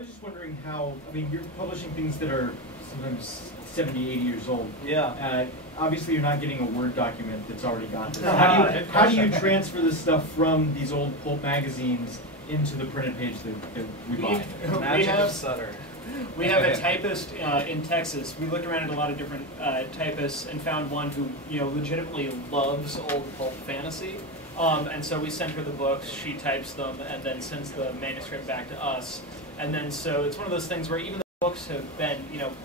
was just wondering how, I mean, you're publishing things that are sometimes 70, 80 years old. Yeah. Obviously, you're not getting a Word document that's already gone. How do you transfer this stuff from these old pulp magazines into the printed page that we buy? Magic of Sutter. We have a typist in Texas. We looked around at a lot of different typists and found one who, legitimately loves old pulp fantasy. And so we sent her the books, she types them, and then sends the manuscript back to us. And then so it's one of those things where even though the books have been,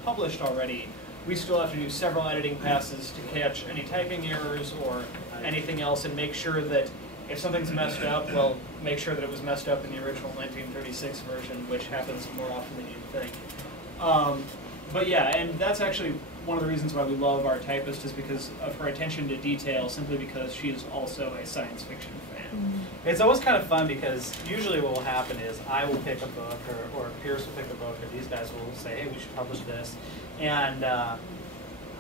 published already, we still have to do several editing passes to catch any typing errors or anything else and make sure that if something's messed up, well, make sure that it was messed up in the original 1936 version, which happens more often than you'd think. But yeah, and that's actually one of the reasons why we love our typist is because of her attention to detail, simply because she is also a science fiction fan. It's always kind of fun because usually what will happen is I will pick a book or Pierce will pick a book or these guys will say, hey, we should publish this. And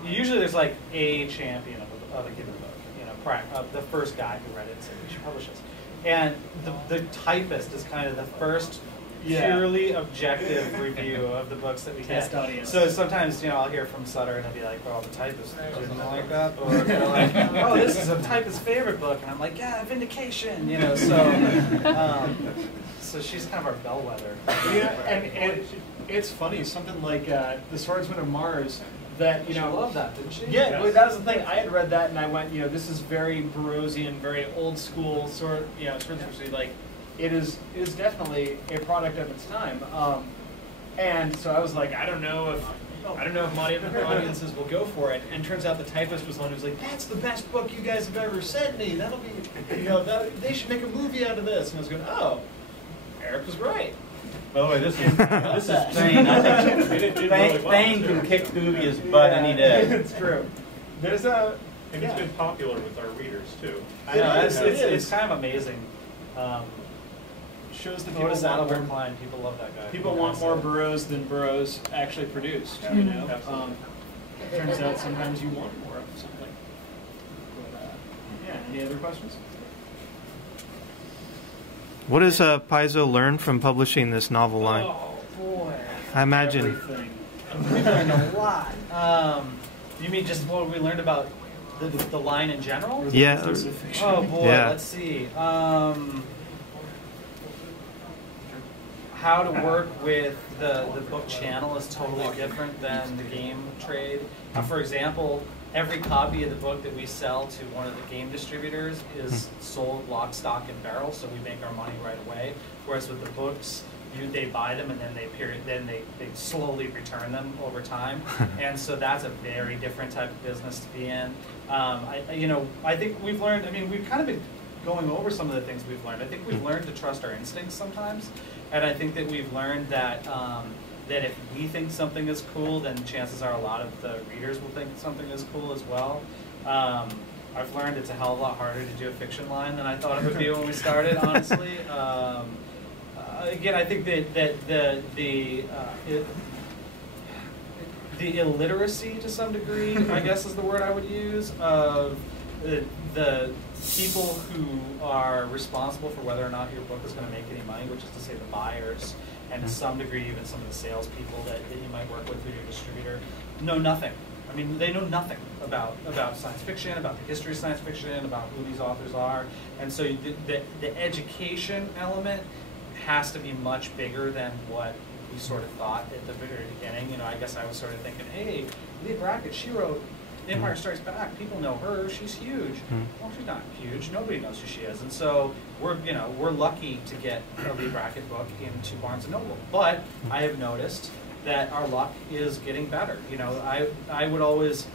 usually there's like a champion of a given book, the first guy who read it said we should publish this. And the typist is kind of the first purely objective review of the books that we get. So sometimes, I'll hear from Sutter and he'll be like, well, the typist didn't like that. Or they're like, oh, this is a typist's favorite book. And I'm like, yeah, vindication, so she's kind of our bellwether. Yeah, and it's funny, something like The Swordsman of Mars, that, She loved that, didn't she? Yeah, well, that was the thing. I had read that and I went, this is very Burroughsian, very old school sort, like, it is definitely a product of its time. And so I was like, I don't know if modern audiences will go for it. And turns out the typist was the one who was like, that's the best book you guys have ever sent me. That'll be, they should make a movie out of this. And I was going, oh, Eric was right. By the way, this is Thane. I think Thane can kick Dubia's butt any day. It's true. There's a... And it's been popular with our readers, too. I know, it's kind of amazing. Shows that people love that guy. People want more Burroughs than Burroughs actually produced, Turns out sometimes you want more of something. But, any other questions? What does Paizo learn from publishing this novel line? Oh, boy. I imagine. Everything. We learned a lot. You mean just what we learned about the line in general? Yeah. Oh, boy, yeah. Let's see. How to work with the book channel is totally different than the game trade. For example, every copy of the book that we sell to one of the game distributors is sold lock, stock, and barrel, so we make our money right away. Whereas with the books, they buy them and then they slowly return them over time, and so that's a very different type of business to be in. I think we've learned. I mean, we've kind of been going over some of the things we've learned. I think we've learned to trust our instincts sometimes, and I think that we've learned that that if we think something is cool, then chances are a lot of the readers will think something is cool as well. I've learned it's a hell of a lot harder to do a fiction line than I thought it would be when we started, honestly. Again, I think that the illiteracy to some degree, I guess is the word I would use, of the people who are responsible for whether or not your book is going to make any money, which is to say the buyers, and to some degree even some of the salespeople that you might work with through your distributor, know nothing. I mean, they know nothing about science fiction, about the history of science fiction, about who these authors are, and so the education element has to be much bigger than what we sort of thought at the very beginning. I guess I was sort of thinking, hey, Leah Brackett, she wrote Empire Strikes Back. People know her. She's huge. Well, she's not huge. Nobody knows who she is. And so we're lucky to get a Leah Brackett book into Barnes & Noble. But I have noticed that our luck is getting better. I would always...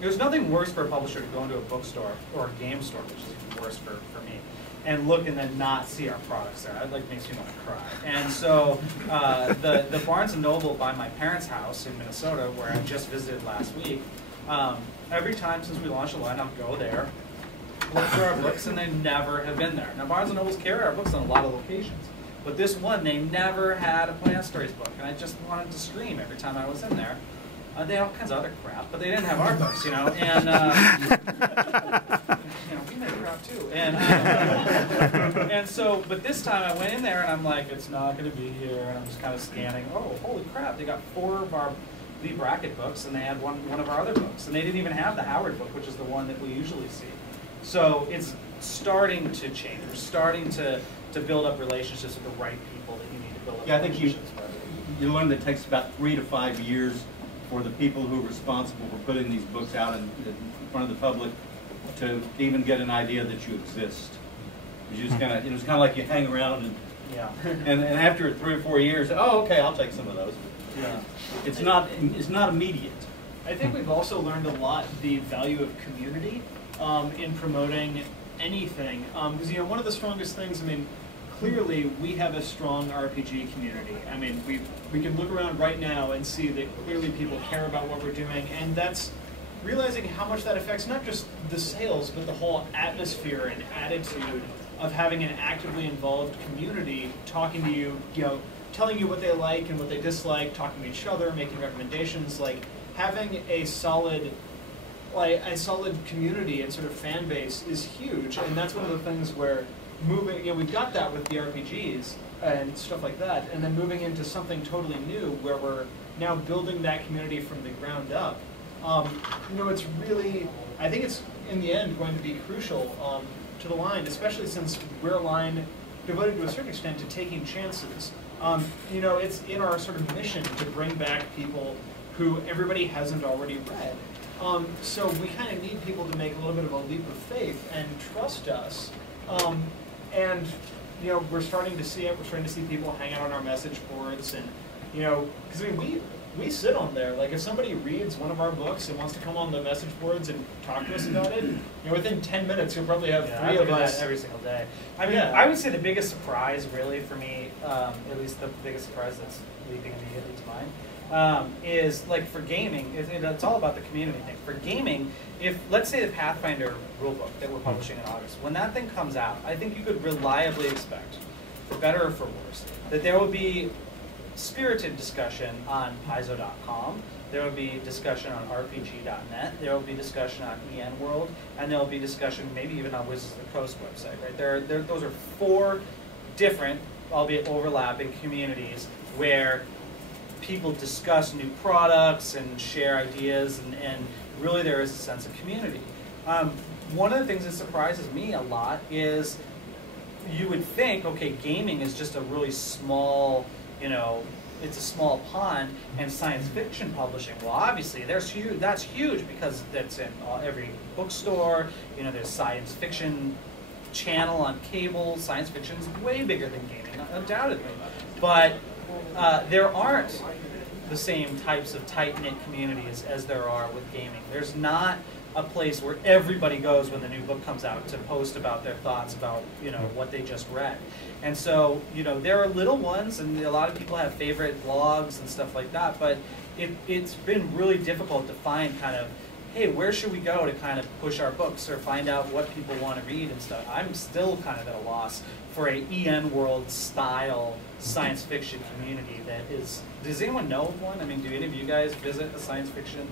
There's nothing worse for a publisher to go into a bookstore or a game store, which is even worse for me, and look and then not see our products there. It makes me want to cry. And so the Barnes & Noble by my parents' house in Minnesota, where I just visited last week, every time since we launched the line, I'll go there, look for our books, and they never have been there. Now, Barnes & Noble's carry our books on a lot of locations, but this one, they never had a Plant Stories book, and I just wanted to scream every time I was in there. They had all kinds of other crap, but they didn't have our books, you know. And we made crap too. And so, but this time I went in there and I'm like, it's not going to be here. And I'm just kind of scanning. Oh, holy crap! They got 4 of our Lee Brackett books, and they had one of our other books, and they didn't even have the Howard book, which is the one that we usually see. So it's starting to change. We're starting to build up relationships with the right people that you need to build up. Yeah, I think relationships with. you learn that it takes about 3 to 5 years for the people who are responsible for putting these books out in front of the public to even get an idea that you exist. You just kind of, it's kind of like you hang around and Yeah. and after 3 or 4 years, oh, okay, I'll take some of those. Yeah. It's not immediate. I think we've also learned a lot the value of community in promoting anything. Because one of the strongest things, clearly we have a strong RPG community. We can look around right now and see that clearly people care about what we're doing, and that's realizing how much that affects not just the sales, but the whole atmosphere and attitude of having an actively involved community talking to you, telling you what they like and what they dislike, talking to each other, making recommendations, like having a solid community and sort of fan base is huge. And that's one of the things where moving, we've got that with the RPGs and stuff like that, and then moving into something totally new where we're now building that community from the ground up. It's really, I think it's in the end going to be crucial to the line, especially since we're a line devoted to a certain extent to taking chances. It's in our sort of mission to bring back people who everybody hasn't already read. So we kind of need people to make a little bit of a leap of faith and trust us. We're starting to see it. We're starting to see people hang out on our message boards, and because we sit on there. Like if somebody reads one of our books and wants to come on the message boards and talk to us about it, within 10 minutes you'll probably have 3 of us every single day. I would say the biggest surprise, really, for me, at least the biggest surprise that's leaping immediately to mind, is like for gaming. It's all about the community thing. For gaming, if let's say the Pathfinder rulebook that we're publishing in August, when that thing comes out, I think you could reliably expect, for better or for worse, that there will be spirited discussion on Paizo.com. There will be discussion on RPG.net. There will be discussion on EN World, and there will be discussion maybe even on Wizards of the Coast website. Right? Those are 4 different, albeit overlapping, communities where people discuss new products and share ideas, and really there is a sense of community. One of the things that surprises me a lot is you would think, okay, gaming is just a really small, it's a small pond, and science fiction publishing, well, obviously, that's huge because that's in every bookstore. There's science fiction channel on cable. Science fiction is way bigger than gaming, undoubtedly. But there aren't the same types of tight-knit communities as there are with gaming. There's not a place where everybody goes when the new book comes out to post about their thoughts about what they just read. And so there are little ones, and a lot of people have favorite blogs and stuff like that, but it's been really difficult to find kind of, hey, where should we go to kind of push our books or find out what people want to read and stuff. I'm still kind of at a loss for a EN World style science fiction community that is, does anyone know of one? Do any of you guys visit a science fiction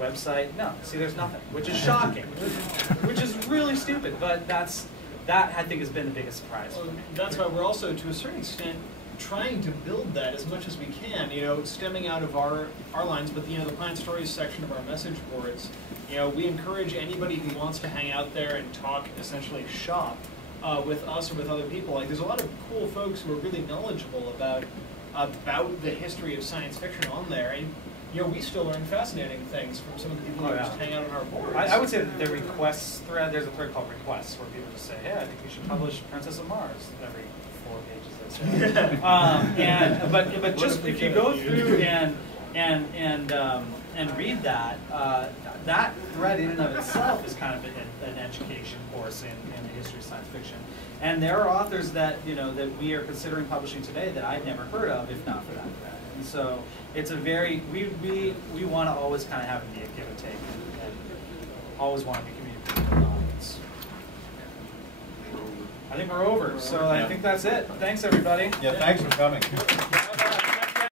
website? No. See, there's nothing, which is shocking, which is really stupid, but that I think has been the biggest surprise for me. That's why we're also, to a certain extent, trying to build that as much as we can, stemming out of our lines, but the Plant Stories section of our message boards, we encourage anybody who wants to hang out there and talk, essentially shop, with us or with other people. Like, there's a lot of cool folks who are really knowledgeable about the history of science fiction on there, and we still learn fascinating things from some of the people who just hang out on our boards. I would say that the requests thread, there's a thread called Requests, where people just say, hey, I think we should publish Princess of Mars every 4 pages. That's right. But just if you go through and read that, that thread in and of itself is kind of an education course in the history of science fiction. And there are authors that that we are considering publishing today that I'd never heard of if not for that thread. And so it's a very we want to always kind of have it be a give and take, and always want to be communicating. I think we're over. So I think that's it. Thanks everybody. Yeah, thanks for coming.